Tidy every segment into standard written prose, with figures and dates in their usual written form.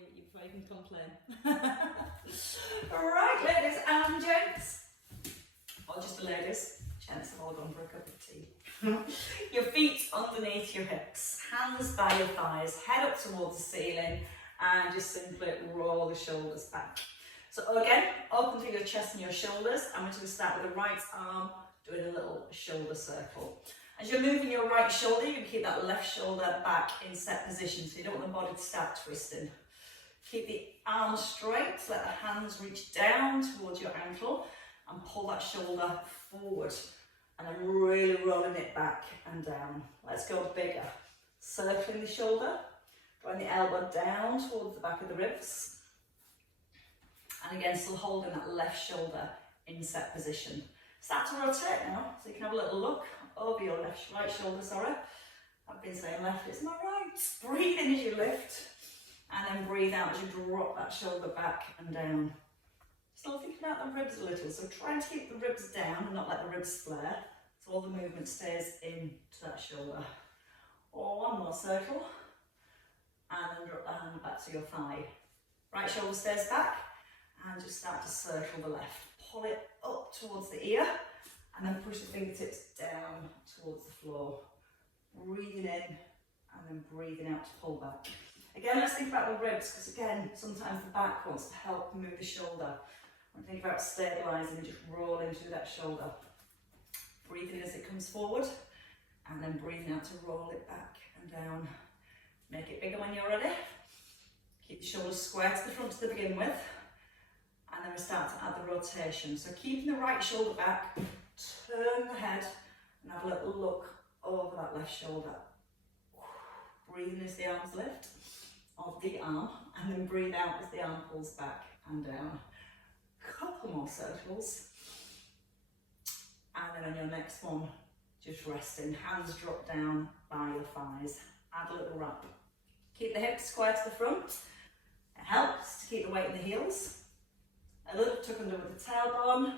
you before you can complain. Right, ladies and gents, or just the ladies, gents have all gone for a cup of tea. Your feet underneath your hips, hands by your thighs, head up towards the ceiling, and just simply roll the shoulders back. So again, open through your chest and your shoulders. I'm going to start with the right arm, doing a little shoulder circle. As you're moving your right shoulder, you can keep that left shoulder back in set position, so you don't want the body to start twisting. Keep the arms straight, let the hands reach down towards your ankle and pull that shoulder forward. And I'm really rolling it back and down. Let's go bigger. Circling the shoulder, drawing the elbow down towards the back of the ribs. And again, still holding that left shoulder in set position. Start to rotate now, so you can have a little look over your right shoulder, sorry. I've been saying left, it's my right. Breathe in as you lift, and then breathe out as you drop that shoulder back and down. Still thinking about the ribs a little, so try to keep the ribs down and not let the ribs flare, so all the movement stays into that shoulder. Or one more circle, and then drop the hand back to your thigh. Right shoulder stays back, and just start to circle the left. Pull it up towards the ear, and then push the fingertips down towards the floor. Breathing in, and then breathing out to pull back. Again, let's think about the ribs, because again, sometimes the back wants to help move the shoulder. And think about stabilising, just rolling through that shoulder. Breathing as it comes forward, and then breathing out to roll it back and down. Make it bigger when you're ready. Keep the shoulders square to the front to begin with. And then we start to add the rotation. So keeping the right shoulder back, turn the head and have a little look over that left shoulder. Breathing as the arms lift of the arm, and then breathe out as the arm pulls back and down. Couple more circles. And then on your next one, just resting. Hands drop down by your thighs. Add a little wrap. Keep the hips square to the front. It helps to keep the weight in the heels. A little tuck under with the tailbone,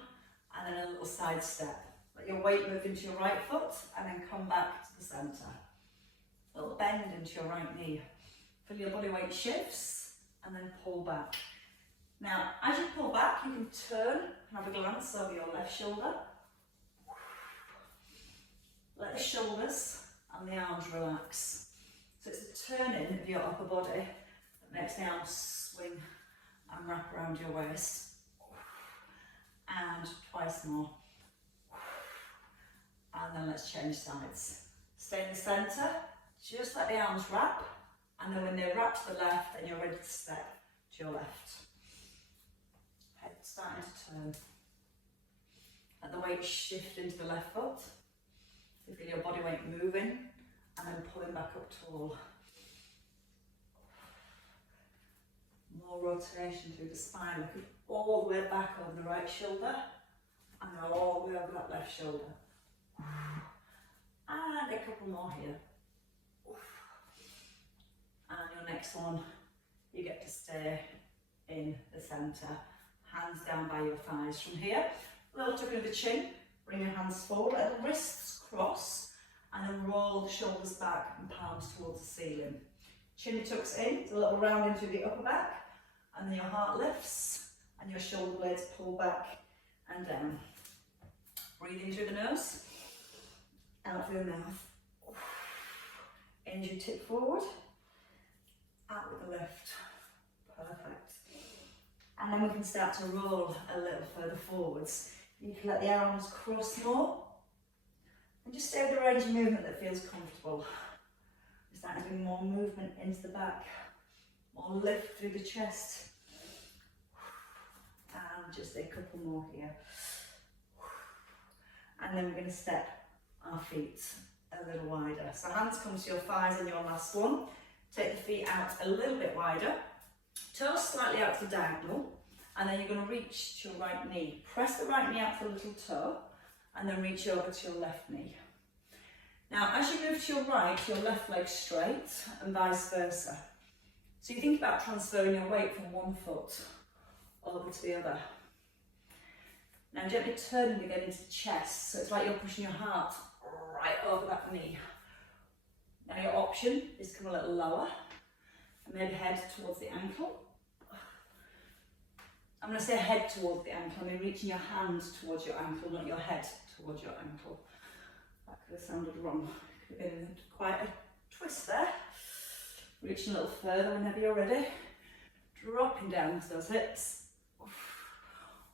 and then a little side step. Let your weight move into your right foot, and then come back to the centre. A little bend into your right knee. Feel your body weight shifts, and then pull back. Now, as you pull back, you can turn and have a glance over your left shoulder. Let the shoulders and the arms relax. So it's the turning of your upper body that makes the arms swing and wrap around your waist. And twice more. And then let's change sides. Stay in the centre, just let the arms wrap, and then when they wrap to the left, then you're ready to step to your left. Head starting to turn. Let the weight shift into the left foot. You feel your body weight moving, and then pulling back up tall. More rotation through the spine, looking all the way back over the right shoulder, and now all the way over that left shoulder. And a couple more here. And your next one, you get to stay in the centre. Hands down by your thighs. From here, a little tuck of the chin, bring your hands forward, let the wrists cross, and then roll the shoulders back and palms towards the ceiling. Chin tucks in, a little rounding through the upper back, and then your heart lifts, and your shoulder blades pull back and down. Breathing through the nose, out through the mouth. In as you tip forward, out with the left. Perfect. And then we can start to roll a little further forwards. You can let the arms cross more, and just stay with the range of movement that feels comfortable. We're starting to bring more movement into the back, more lift through the chest. And just a couple more here. And then we're going to step our feet a little wider. So hands come to your thighs in your last one. Take the feet out a little bit wider. Toes slightly out to the diagonal. And then you're going to reach to your right knee. Press the right knee out to the little toe. And then reach over to your left knee. Now, as you move to your right, your left leg straight and vice versa. So you think about transferring your weight from one foot over to the other. Now gently turning again into the chest, so it's like you're pushing your heart right over that knee. Now your option is to come a little lower, and maybe head towards the ankle. I'm going to say head towards the ankle. I mean reaching your hand towards your ankle, not your head towards your ankle. That could have sounded wrong. Quite a twist there. Reaching a little further whenever you're ready. Dropping down to those hips.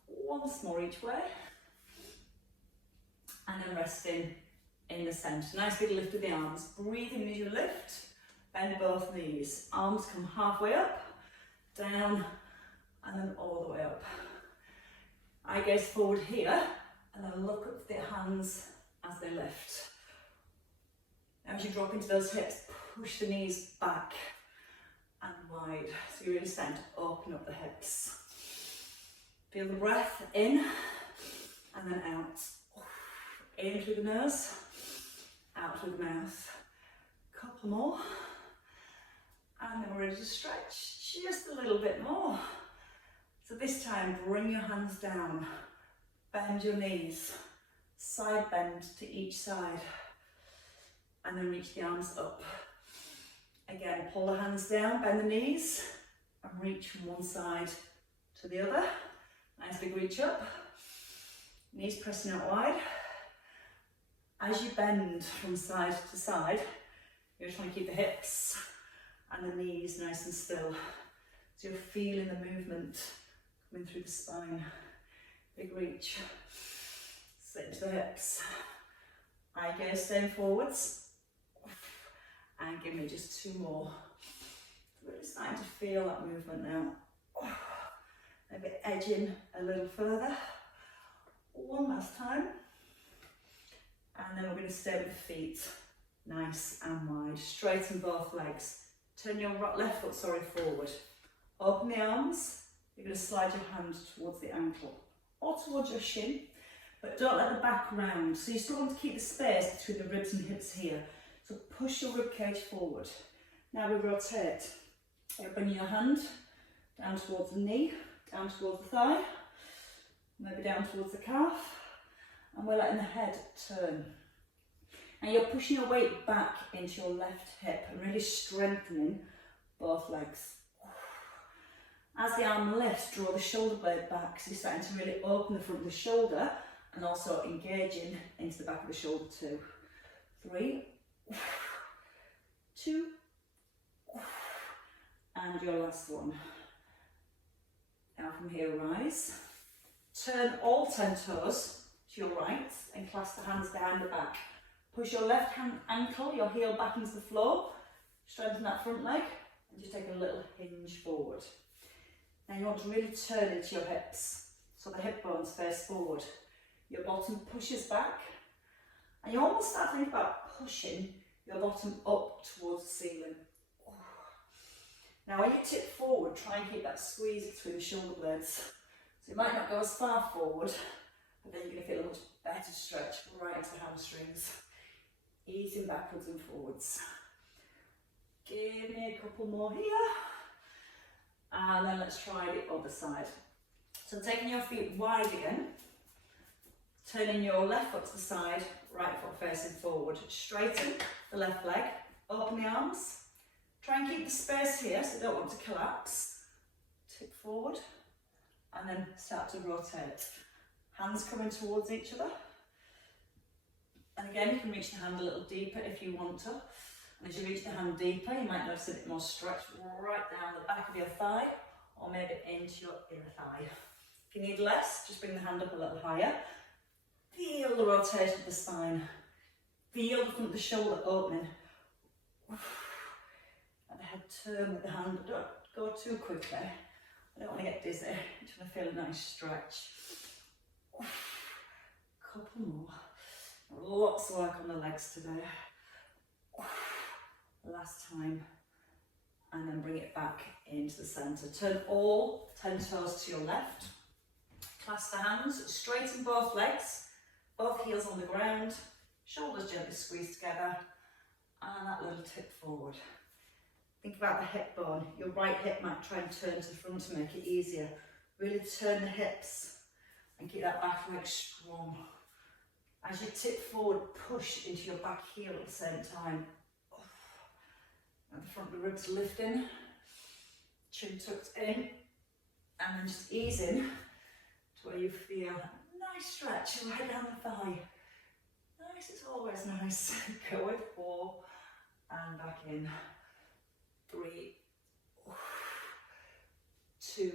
Once more each way. And then resting in the centre. Nice big lift of the arms. Breathing as you lift. Bend both knees. Arms come halfway up, down, and then all the way up. Eye gaze forward here, and then look at the hands as they lift. As you drop into those hips, push the knees back and wide. So you're really starting to open up the hips. Feel the breath in and then out. In through the nose, out through the mouth. Couple more. And then we're ready to stretch just a little bit more. So this time, bring your hands down, bend your knees, side bend to each side, and then reach the arms up. Again, pull the hands down, bend the knees, and reach from one side to the other. Nice big reach up, knees pressing out wide. As you bend from side to side, you're trying to keep the hips and the knees nice and still. So you're feeling the movement coming through the spine. Big reach. Sit into the hips. Eye gaze staying forwards. And give me just two more. Really starting to feel that movement now. Maybe edging a little further. One last time. And then we're going to stay with the feet nice and wide. Straighten both legs. Turn your left foot forward. Open the arms. You're going to slide your hand towards the ankle or towards your shin, but don't let the back round. So you still want to keep the space between the ribs and hips here. So push your rib cage forward. Now we rotate. You're bringing your hand down towards the knee, down towards the thigh, maybe down towards the calf, and we're letting the head turn. And you're pushing your weight back into your left hip and really strengthening both legs. As the arm lifts, draw the shoulder blade back, so you're starting to really open the front of the shoulder and also engaging into the back of the shoulder too. 3, 2, and your last one. Now from here, rise. Turn all 10 toes to your right and clasp the hands behind the back. Push your left hand ankle, your heel back into the floor. Strengthen that front leg and just take a little hinge forward. Now you want to really turn into your hips, so the hip bones face forward. Your bottom pushes back, and you almost start thinking about pushing your bottom up towards the ceiling. Now when you tip forward, try and keep that squeeze between the shoulder blades. So you might not go as far forward, but then you're going to feel a much better stretch right into the hamstrings. Easing backwards and forwards. Give me a couple more here. And then let's try the other side. So taking your feet wide again, turning your left foot to the side, right foot facing forward. Straighten the left leg, open the arms. Try and keep the space here, so you don't want to collapse. Tip forward, and then start to rotate. Hands coming towards each other. And again, you can reach the hand a little deeper if you want to. And as you reach the hand deeper, you might notice a bit more stretch right down the back of your thigh, or maybe into your inner thigh. If you need less, just bring the hand up a little higher. Feel the rotation of the spine. Feel the front of the shoulder opening. And the head turn with the hand, but don't go too quickly. I don't want to get dizzy. I just want to feel a nice stretch. Couple more. Lots of work on the legs today. Last time, and then bring it back into the centre. Turn all 10 toes to your left. Clasp the hands, straighten both legs, both heels on the ground, shoulders gently squeeze together, and that little tip forward. Think about the hip bone. Your right hip might try and turn to the front to make it easier. Really turn the hips and keep that back leg strong. As you tip forward, push into your back heel at the same time. And the front of the ribs lifting, chin tucked in, and then just ease in to where you feel a nice stretch right down the thigh. Nice, it's always nice. Go with 4 and back in. 3, 2,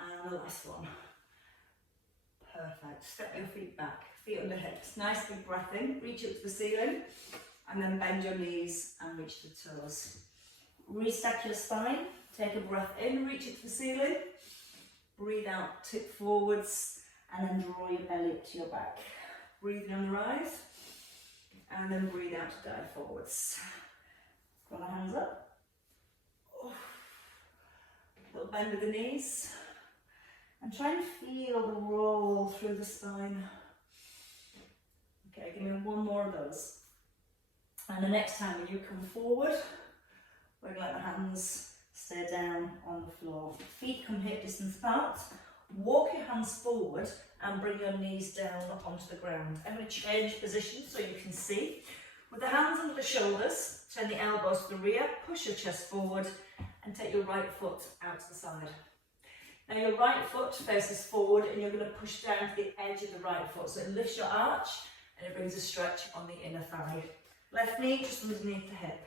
and the last one. Perfect. Step your feet back, feet under hips. Nice big breath in, reach up to the ceiling, and then bend your knees and reach the toes. Restack your spine, take a breath in, reach up to the ceiling, breathe out, tip forwards, and then draw your belly up to your back. Breathe in on the rise, and then breathe out to dive forwards. Draw the hands up. Little bend of the knees, and try and feel the roll through the spine. Okay, give me one more of those. And the next time when you come forward, we're going to let the hands stay down on the floor. Feet come hip distance apart. Walk your hands forward and bring your knees down onto the ground. I'm going to change position so you can see. With the hands under the shoulders, turn the elbows to the rear, push your chest forward, and take your right foot out to the side. Now your right foot faces forward, and you're going to push down to the edge of the right foot. So it lifts your arch, and it brings a stretch on the inner thigh. Left knee just underneath the hip.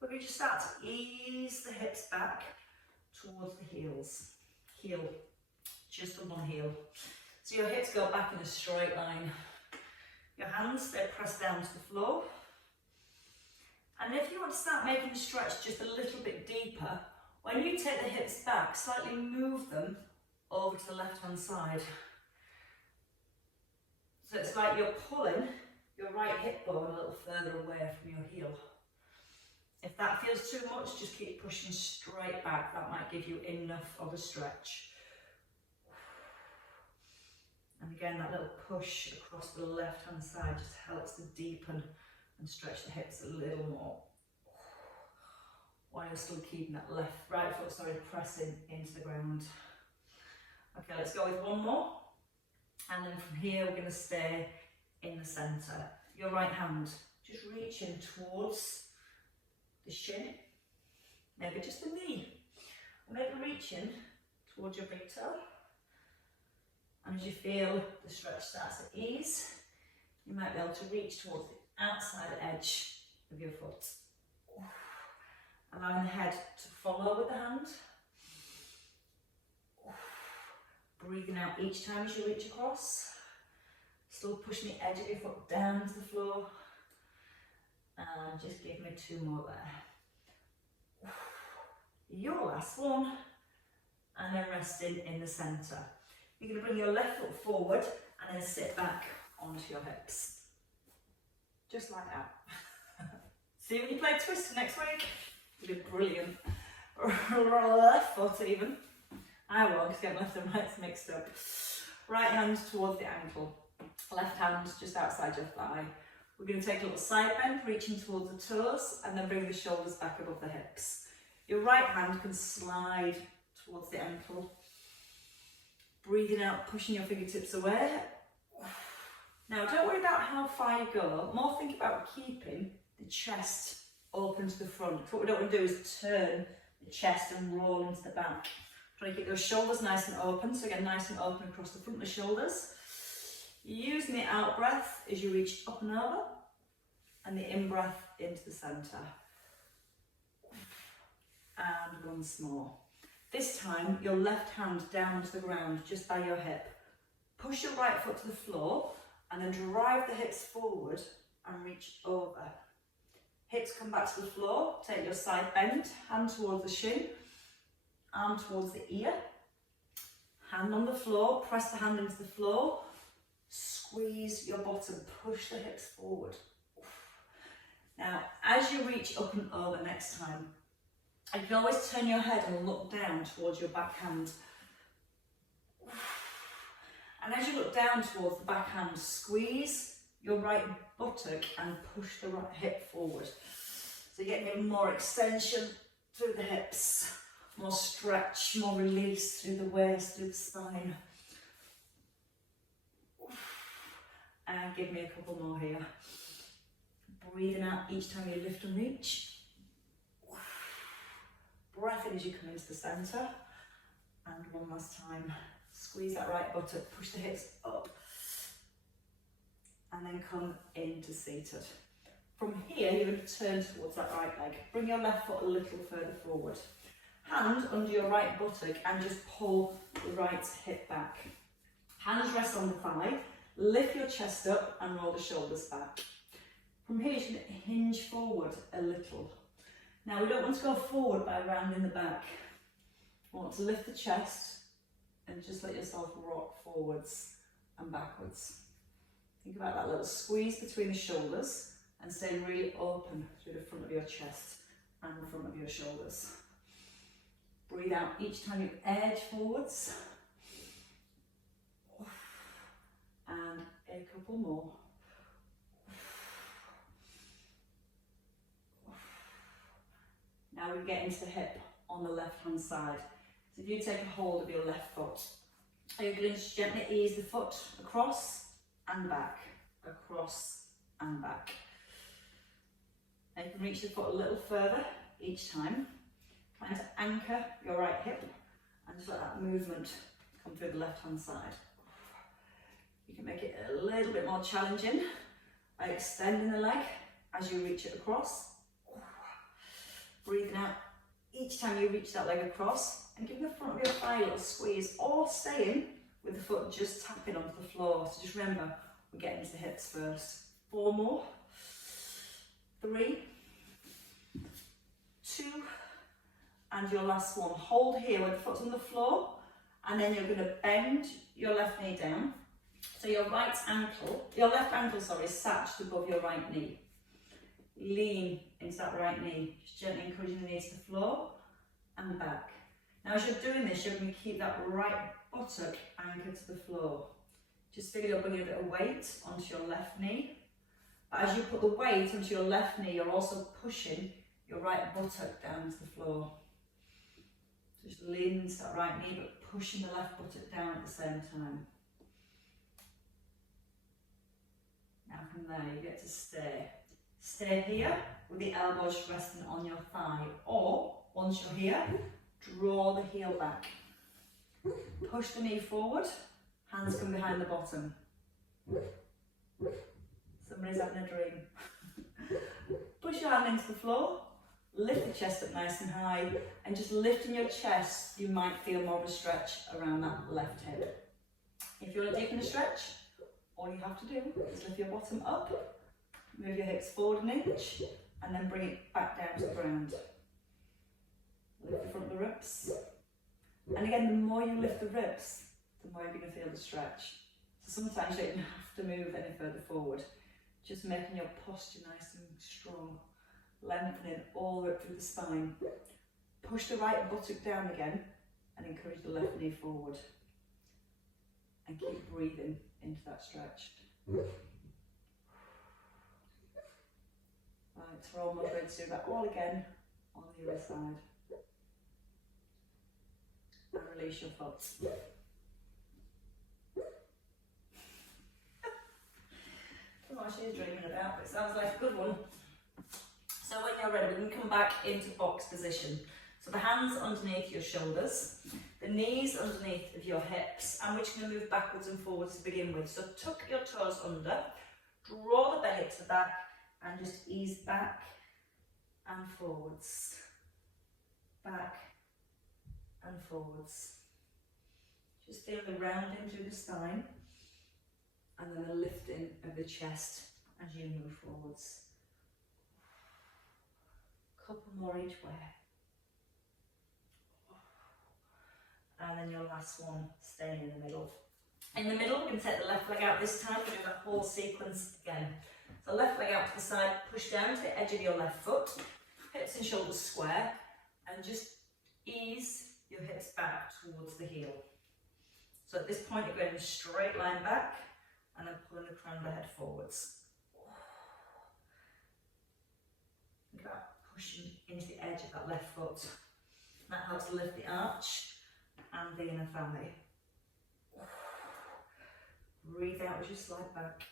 We're going to start to ease the hips back towards the heels. Heel, just on one heel. So your hips go back in a straight line. Your hands stay pressed down to the floor. And if you want to start making the stretch just a little bit deeper, when you take the hips back, slightly move them over to the left-hand side. So it's like you're pulling your right hip bone a little further away from your heel. If that feels too much, just keep pushing straight back. That might give you enough of a stretch. And again, that little push across the left-hand side just helps to deepen and stretch the hips a little more. While you're still keeping that right foot pressing into the ground. Okay, let's go with one more. And then from here, we're going to stay in the centre. Your right hand, just reaching towards the shin, maybe just the knee, or maybe reaching towards your big toe. And as you feel the stretch starts to ease, you might be able to reach towards the outside edge of your foot. Allowing the head to follow with the hand. Breathing out each time as you reach across. Still pushing the edge of your foot down to the floor. And just give me 2 more there. Your last one. And then resting in the centre. You're going to bring your left foot forward and then sit back onto your hips. Just like that. See you when you play Twister next week. You'll be brilliant. Left foot even. I won't, because get left and rights mixed up. Right hand towards the ankle. Left hand just outside your thigh. We're going to take a little side bend, reaching towards the toes, and then bring the shoulders back above the hips. Your right hand can slide towards the ankle. Breathing out, pushing your fingertips away. Now, don't worry about how far you go. More think about keeping the chest open to the front. What we don't want to do is turn the chest and roll into the back. Try to keep those shoulders nice and open. So again, nice and open across the front of the shoulders. Using the out breath as you reach up and over, and the in breath into the centre. And once more. This time, your left hand down to the ground, just by your hip. Push your right foot to the floor, and then drive the hips forward and reach over. Hips come back to the floor, take your side bend, hand towards the shin, arm towards the ear, hand on the floor, press the hand into the floor, squeeze your bottom, push the hips forward. Now, as you reach up and over next time, you can always turn your head and look down towards your backhand. And as you look down towards the backhand, squeeze your right buttock and push the right hip forward. So you're getting more extension through the hips, more stretch, more release through the waist, through the spine. And give me a couple more here. Breathing out each time you lift and reach. breath in as you come into the centre. And one last time, squeeze that right buttock, push the hips up. And then come into seated. From here, you're going to turn towards that right leg. Bring your left foot a little further forward. Hand under your right buttock and just pull the right hip back. Hands rest on the thigh. Lift your chest up and roll the shoulders back. From here, you're going to hinge forward a little. Now, we don't want to go forward by rounding the back. We want to lift the chest and just let yourself rock forwards and backwards. Think about that little squeeze between the shoulders and stay really open through the front of your chest and the front of your shoulders. Breathe out each time you edge forwards. And a couple more. Now we get into the hip on the left hand side. So if you take a hold of your left foot, you're going to just gently ease the foot across and back, across and back. And you can reach the foot a little further each time, trying to anchor your right hip and just let that movement come through the left hand side. You can make it a little bit more challenging by extending the leg as you reach it across. Breathing out each time you reach that leg across and giving the front of your thigh a little squeeze, or staying with the foot just tapping onto the floor. So just remember, we're getting to the hips first. 4 more. 3, 2, and your last one. Hold here with the foot's on the floor, and then you're going to bend your left knee down. So your left ankle, is sat above your right knee. Lean into that right knee, just gently encouraging the knee to the floor and back. Now as you're doing this, you're going to keep that right buttock anchored to the floor. Just feel you're bringing a bit of weight onto your left knee. But as you put the weight onto your left knee, you're also pushing your right buttock down to the floor. So just lean into that right knee, but pushing the left buttock down at the same time. Now from there, you get to stay. Stay here with the elbows resting on your thigh, or once you're here, draw the heel back. Push the knee forward, hands come behind the bottom. Somebody's having a dream. Push your hand into the floor, lift the chest up nice and high, and just lifting your chest, you might feel more of a stretch around that left hip. If you want to deepen the stretch, all you have to do is lift your bottom up, move your hips forward an inch, and then bring it back down to the ground. Lift the front of the ribs. And again, the more you lift the ribs, the more you're going to feel the stretch. So sometimes you don't even have to move any further forward. Just making your posture nice and strong. Lengthening all the way up through the spine. Push the right buttock down again and encourage the left knee forward. And keep breathing into that stretch. Right, we're almost ready to do that all again on the other side. And release your foot. I don't know what she's dreaming about, but it sounds like a good one. So when you're ready, we can come back into box position. So the hands underneath your shoulders, the knees underneath of your hips, and we're just going to move backwards and forwards to begin with. So tuck your toes under, draw the belly to the back, and just ease back and forwards. Back and forwards. Just feel the rounding through the spine, and then a lifting of the chest as you move forwards. Couple more each way. And then your last one, staying in the middle. In the middle, we're going to take the left leg out this time. We're going to do that whole sequence again. So left leg out to the side, push down to the edge of your left foot, hips and shoulders square, and just ease your hips back towards the heel. So at this point, you're going a straight line back, and then pulling the crown of the head forwards. Think about pushing into the edge of that left foot. That helps lift the arch and the inner thigh. Breathe out as you slide back.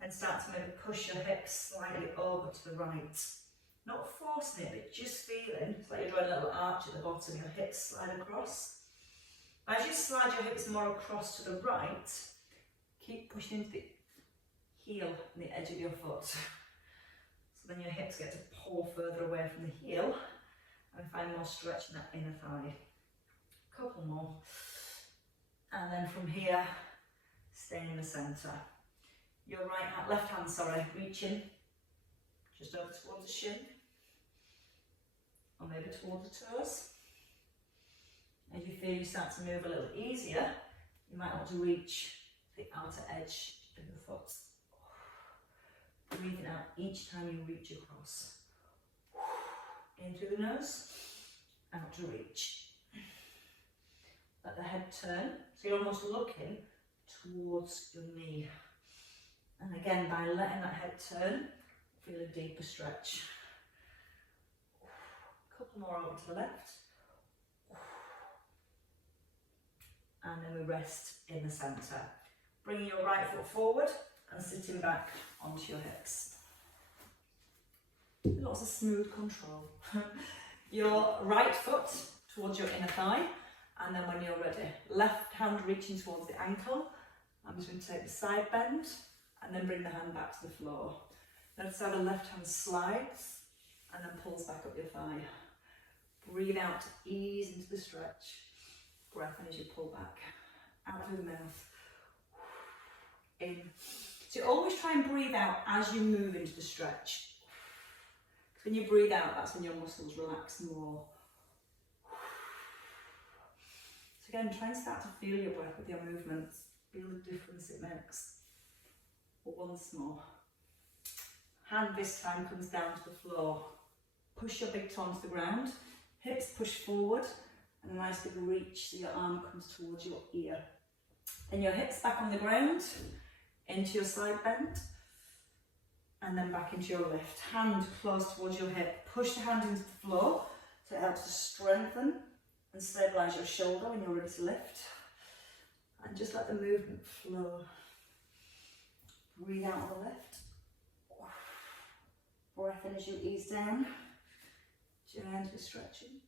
And start to maybe push your hips slightly over to the right. Not forcing it, but just feeling. It's like you're drawing a little arch at the bottom, your hips slide across. As you slide your hips more across to the right, keep pushing into the heel and the edge of your foot. So then your hips get to pull further away from the heel and find more stretch in that inner thigh. Couple more. And then from here, stay in the centre. Your left hand, reaching just over towards the shin. Or maybe towards the toes. If you feel you start to move a little easier, you might want to reach the outer edge of your foot. Breathing out each time you reach across. In through the nose, out to reach. Let the head turn, so you're almost looking towards your knee. And again, by letting that head turn, feel a deeper stretch. A couple more over to the left. And then we rest in the centre. Bringing your right foot forward and sitting back onto your hips. Lots of smooth control. Your right foot towards your inner thigh, and then when you're ready, left hand reaching towards the ankle. I'm just going to take the side bend and then bring the hand back to the floor. Notice how the left hand slides and then pulls back up your thigh. Breathe out to ease into the stretch. Breath in as you pull back, out through the mouth, in. So always try and breathe out as you move into the stretch. When you breathe out, that's when your muscles relax more. So again, try and start to feel your breath with your movements. Feel the difference it makes. Once more. Hand this time comes down to the floor. Push your big toe onto the ground. Hips push forward. And a nice big reach so your arm comes towards your ear. Then your hips back on the ground, into your side bend, and then back into your lift. Hand close towards your hip. Push the hand into the floor so it helps to strengthen and stabilise your shoulder when you're ready to lift. And just let the movement flow. Breathe out on the left. Breath in as you ease down. Gently stretching.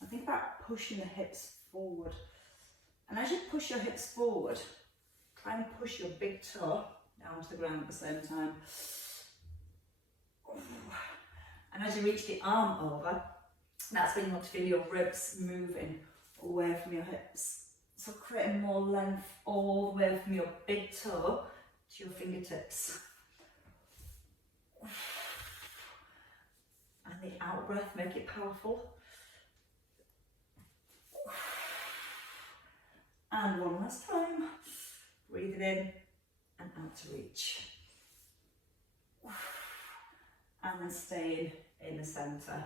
And think about pushing the hips forward. And as you push your hips forward, try and push your big toe down to the ground at the same time. And as you reach the arm over, that's when you want to feel your ribs moving away from your hips. So creating more length all the way from your big toe to your fingertips. And the out breath, make it powerful. And one last time. Breathe it in and out to reach. And then staying in the centre.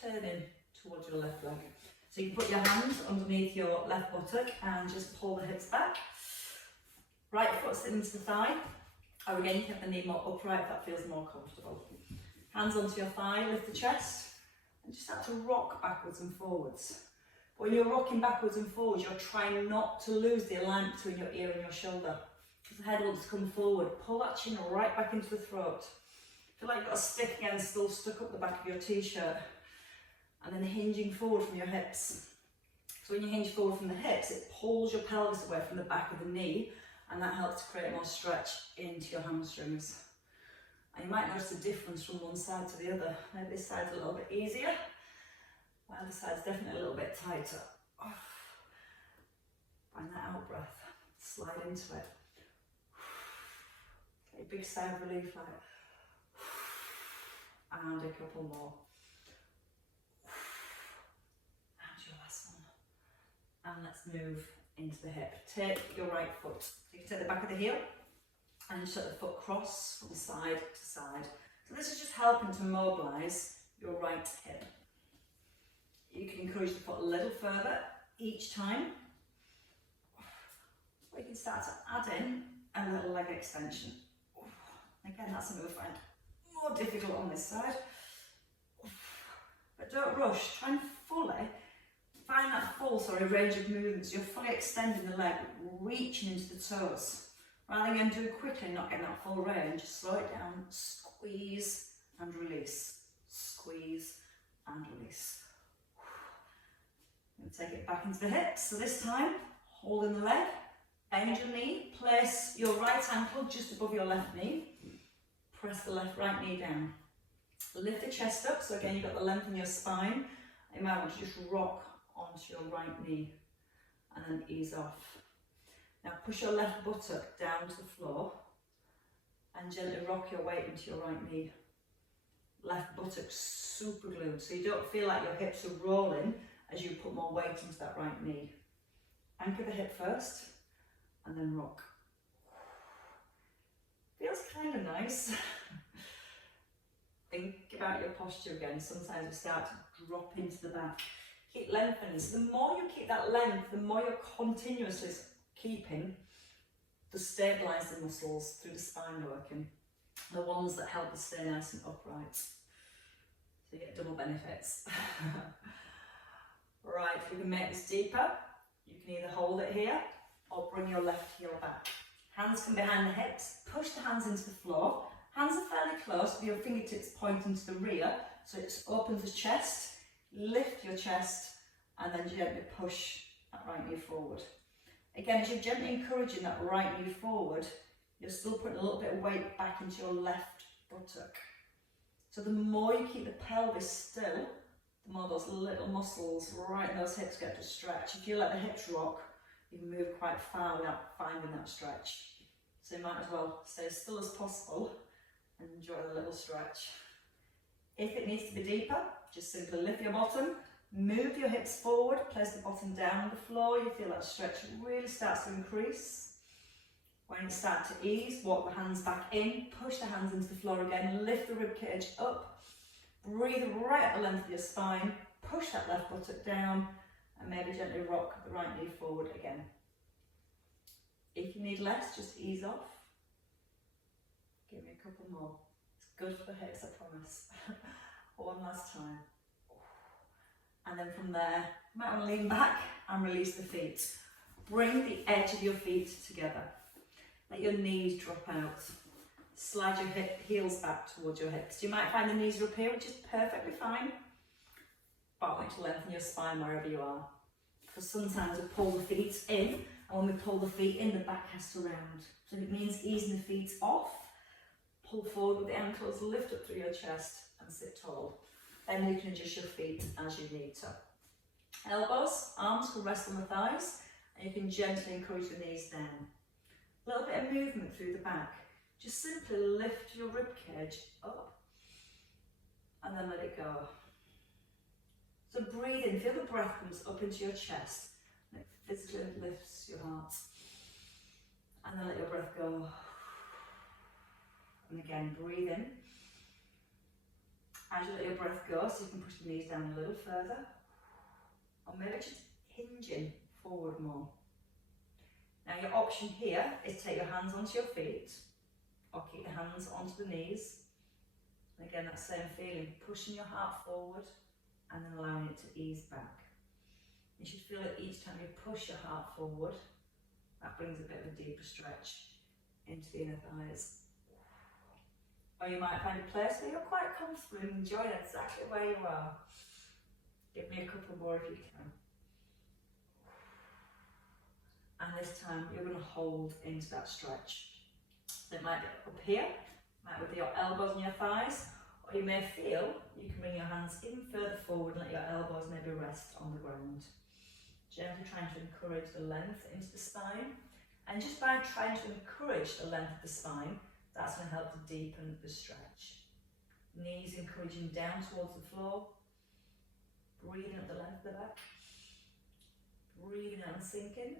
Turning towards your left leg. So you can put your hands underneath your left buttock and just pull the hips back. Right foot sitting to the thigh. Or again, you can have the knee more upright if that feels more comfortable. Hands onto your thigh, lift the chest. And just start to rock backwards and forwards. But when you're rocking backwards and forwards, you're trying not to lose the alignment between your ear and your shoulder. Because the head wants to come forward. Pull that chin right back into the throat. Feel like you've got a stick again still stuck up the back of your t-shirt. And then hinging forward from your hips. So when you hinge forward from the hips, it pulls your pelvis away from the back of the knee, and that helps to create more stretch into your hamstrings. And you might notice a difference from one side to the other. Maybe this side's a little bit easier, the other side's definitely a little bit tighter. Find that out breath, slide into it. Okay, big sigh of relief, like, and a couple more. And let's move into the hip. Take your right foot. You can take the back of the heel and just let the foot cross from side to side. So this is just helping to mobilise your right hip. You can encourage the foot a little further each time. Or you can start to add in a little leg extension. Again, that's something we find more difficult on this side. But don't rush. Try and fully find that full range of movements. You're fully extending the leg, reaching into the toes. Rather than do it quickly, not getting that full range, just slow it down, squeeze and release, squeeze and release. And take it back into the hips. So this time, holding the leg, bend your knee, place your right ankle just above your left knee, press the right knee down. Lift the chest up, so again you've got the length in your spine. You might want to just rock onto your right knee and then ease off. Now push your left buttock down to the floor and gently rock your weight into your right knee. Left buttock super glued, so you don't feel like your hips are rolling as you put more weight into that right knee. Anchor the hip first and then rock. Feels kind of nice. Think about your posture again. Sometimes we start to drop into the back. Keep lengthening. So the more you keep that length, the more you're continuously keeping the stabilising muscles through the spine working. The ones that help you stay nice and upright. So you get double benefits. Right, if you can make this deeper, you can either hold it here or bring your left heel back. Hands come behind the hips, push the hands into the floor. Hands are fairly close with your fingertips pointing to the rear, so it's open the chest, lift your chest, and then gently push that right knee forward. Again, as you're gently encouraging that right knee forward, you're still putting a little bit of weight back into your left buttock. So the more you keep the pelvis still, the more those little muscles right in those hips get to stretch. If you let the hips rock, you can move quite far without finding that stretch. So you might as well stay as still as possible and enjoy the little stretch. If it needs to be deeper, just simply lift your bottom, move your hips forward, place the bottom down on the floor. You feel that stretch really starts to increase. When you start to ease, walk the hands back in, push the hands into the floor again, lift the rib cage up, breathe right at the length of your spine, push that left buttock down, and maybe gently rock the right knee forward again. If you need less, just ease off. Give me a couple more. It's good for the hips, I promise. One last time. And then from there, you might want to lean back and release the feet. Bring the edge of your feet together. Let your knees drop out. Slide your heels back towards your hips. You might find the knees are up here, which is perfectly fine. But I want you to lengthen your spine wherever you are. Because sometimes we pull the feet in, and when we pull the feet in, the back has to round. So it means easing the feet off. Pull forward with the ankles, lift up through your chest and sit tall. Then you can adjust your feet as you need to. Elbows, arms can rest on the thighs, and you can gently encourage the knees down. A little bit of movement through the back. Just simply lift your rib cage up and then let it go. So breathe in, feel the breath comes up into your chest and it physically lifts your heart. And then let your breath go. And again, breathe in. As you let your breath go, so you can push the knees down a little further. Or maybe just hinging forward more. Now your option here is to take your hands onto your feet or keep the hands onto the knees. And again, that same feeling, pushing your heart forward and then allowing it to ease back. You should feel it each time you push your heart forward. That brings a bit of a deeper stretch into the inner thighs. Or you might find a place where you're quite comfortable and enjoy exactly where you are. Give me a couple more if you can. And this time you're going to hold into that stretch. So it might be up here, might be with your elbows and your thighs, or you may feel you can bring your hands even further forward and let your elbows maybe rest on the ground. Gently trying to encourage the length into the spine. And just by trying to encourage the length of the spine, that's going to help to deepen the stretch. Knees encouraging down towards the floor. Breathing up the length of the back. Breathing out and sinking.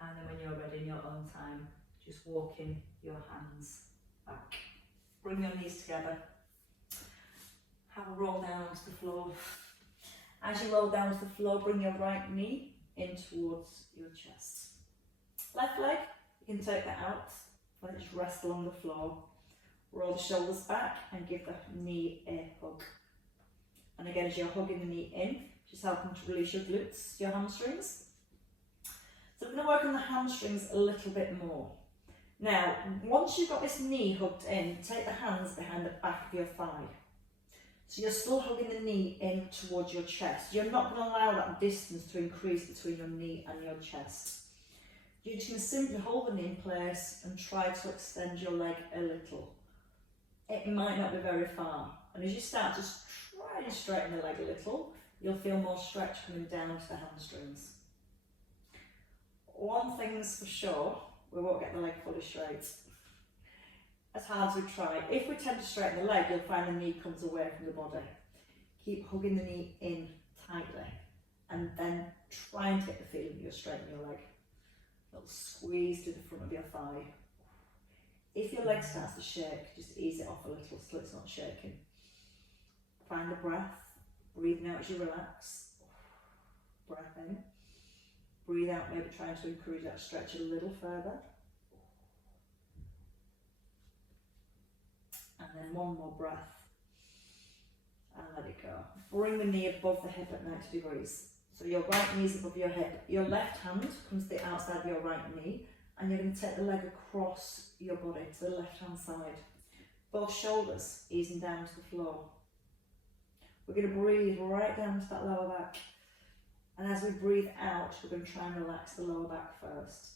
And then when you're ready in your own time, just walking your hands back. Bring your knees together. Have a roll down onto the floor. As you roll down to the floor, bring your right knee in towards your chest. Left leg, you can take that out. Let it just rest along the floor. Roll the shoulders back and give the knee a hug. And again, as you're hugging the knee in, which is helping to release your glutes, your hamstrings. So we're going to work on the hamstrings a little bit more. Now, once you've got this knee hooked in, take the hands behind the back of your thigh. So you're still hugging the knee in towards your chest. You're not going to allow that distance to increase between your knee and your chest. You're just going to simply hold the knee in place and try to extend your leg a little. It might not be very far. And as you start to try and straighten the leg a little, you'll feel more stretch coming down to the hamstrings. One thing's for sure, we won't get the leg fully straight. As hard as we try. If we tend to straighten the leg, you'll find the knee comes away from the body. Keep hugging the knee in tightly and then try and get the feeling that you're straightening your leg. A little squeeze to the front of your thigh. If your leg starts to shake, just ease it off a little so it's not shaking. Find the breath, breathing out as you relax. Breath in. Breathe out, maybe trying to encourage that stretch a little further. And then one more breath. And let it go. Bring the knee above the hip at 90 degrees. So your right knee is above your hip. Your left hand comes to the outside of your right knee. And you're going to take the leg across your body to the left hand side. Both shoulders easing down to the floor. We're going to breathe right down to that lower back. And as we breathe out, we're going to try and relax the lower back first.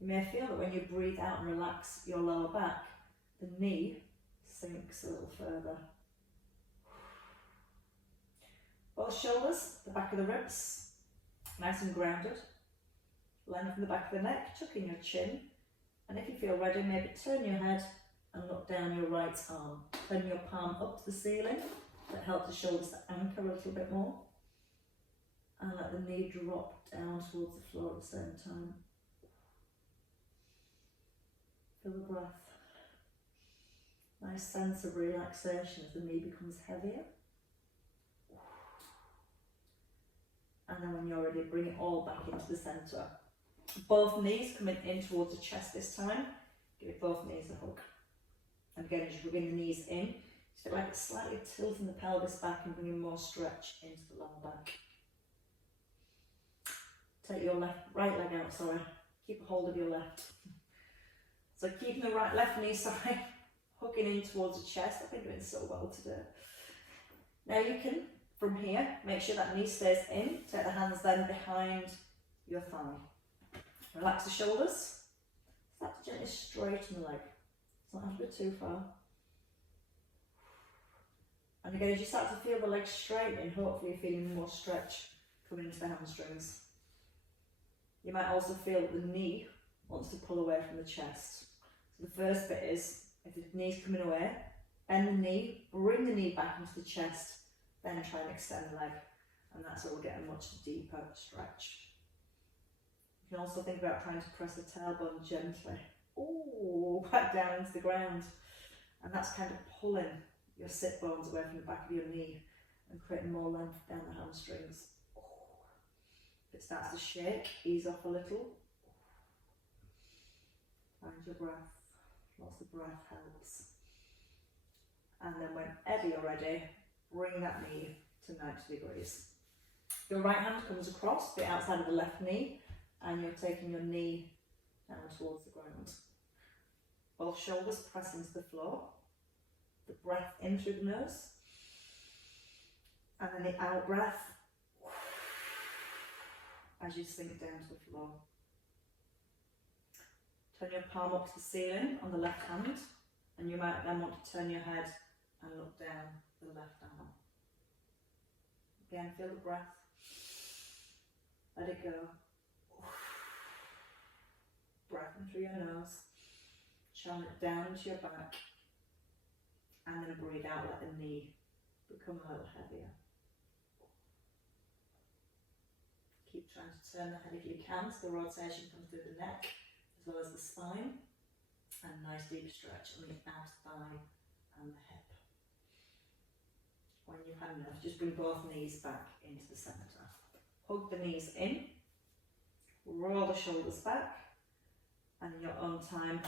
You may feel that when you breathe out and relax your lower back, the knee sinks a little further. Both shoulders, the back of the ribs, nice and grounded. Lengthen the back of the neck, tuck in your chin. And if you feel ready, maybe turn your head and look down your right arm. Turn your palm up to the ceiling. That helps the shoulders to anchor a little bit more. And let the knee drop down towards the floor at the same time. Feel the breath. Nice sense of relaxation as the knee becomes heavier. And then when you're ready, bring it all back into the centre. Both knees coming in towards the chest this time. Give both knees a hug. And again, just bring the knees in. Just feel like it's slightly tilting the pelvis back and bringing more stretch into the lower back. Take your right leg out, sorry. Keep a hold of your left. So keeping the left knee, hooking in towards the chest. I've been doing so well today. Now you can, from here, make sure that knee stays in. Take the hands then behind your thigh. Relax the shoulders. Start to gently straighten the leg. It's not have to be too far. And again, as you start to feel the legs straightening, hopefully you're feeling more stretch coming into the hamstrings. You might also feel that the knee wants to pull away from the chest. So the first bit is, if the knee's coming away, bend the knee, bring the knee back into the chest, then try and extend the leg. And that's where we'll get a much deeper stretch. You can also think about trying to press the tailbone gently. Ooh, back down into the ground. And that's kind of pulling your sit bones away from the back of your knee and creating more length down the hamstrings. If it starts to shake, ease off a little. Find your breath. Lots of breath helps. And then whenever you're ready, bring that knee to 90 degrees. Your right hand comes across the outside of the left knee and you're taking your knee down towards the ground. Both shoulders press into the floor. The breath in through the nose. And then the out breath as you sink down to the floor. Turn your palm up to the ceiling on the left hand, and you might then want to turn your head and look down the left arm. Again, feel the breath. Let it go. Breath in through your nose. Channel it down to your back. And then breathe out, let the knee become a little heavier. Keep trying to turn the head if you can, so the rotation comes through the neck as well as the spine. And nice deep stretch on the outer thigh and the hip. When you've had enough, just bring both knees back into the centre. Hug the knees in, roll the shoulders back, and in your own time,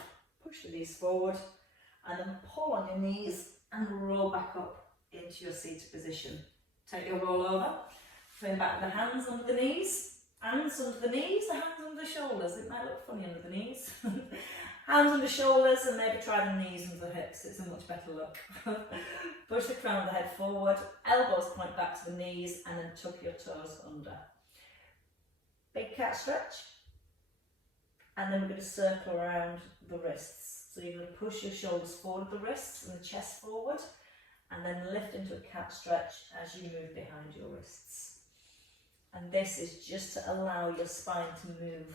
push the knees forward, and then pull on your knees and roll back up into into your seated position. Take your roll over, coming back with the hands under the knees, hands under the knees, the hands under the shoulders. It might look funny under the knees. Hands under shoulders and maybe try the knees under the hips. It's a much better look. Push the crown of the head forward, elbows point back to the knees and then tuck your toes under. Big cat stretch. And then we're going to circle around the wrists. So you're going to push your shoulders forward, the wrists and the chest forward, and then lift into a cat stretch as you move behind your wrists. And this is just to allow your spine to move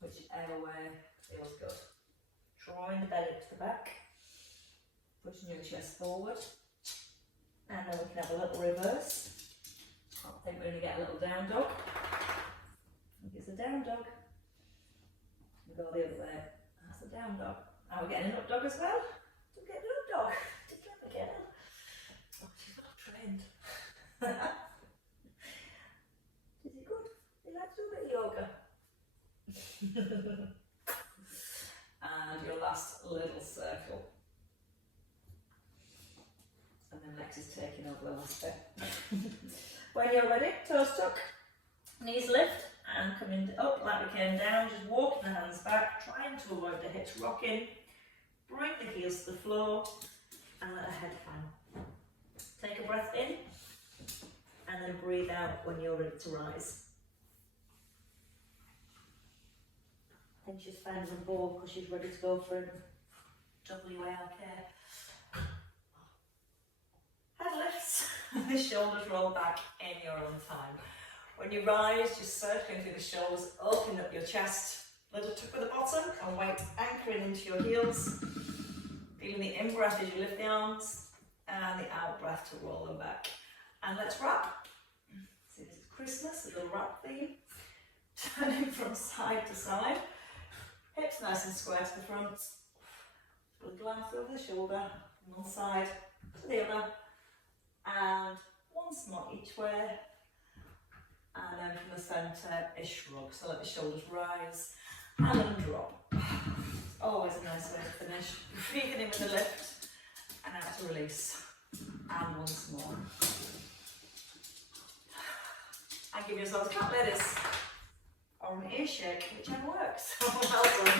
whichever way feels good. Drawing the belly to the back, pushing your chest forward, and then we can have a little reverse. I think we're going to get a little down dog. I think it's a down dog. We go the other way. That's a down dog. Are we getting an up dog as well? Did we get an up dog? Did you get it? Oh, she's not trained. Is it good? You like to do a bit of yoga? And your last little circle. And then Lex is taking over the last bit. When you're ready, toes tuck, knees lift, and coming up like we came down, just walking the hands back, trying to avoid the hips rocking. Bring the heels to the floor, and let the head hang. Take a breath in, and then breathe out when you're ready to rise. I think she's finding the ball because she's ready to go for a WALK. Head lifts, and the shoulders roll back in your own time. When you rise, just circling through the shoulders, open up your chest, little tuck at the bottom, and weight anchoring into your heels. Feeling the in-breath as you lift the arms, and the out-breath to roll them back. And let's wrap. See, this is Christmas, a little wrap theme. Turning from side to side. Hips nice and square to the front. We'll glance over the shoulder, from one side to the other, and once more each way. And then from the centre, a shrug. So let the shoulders rise and then drop. Always a nice way to finish. Breathing in with a lift and out to release. And once more. And give yourselves a clap, ladies. Or an ear shake, whichever works. Well done.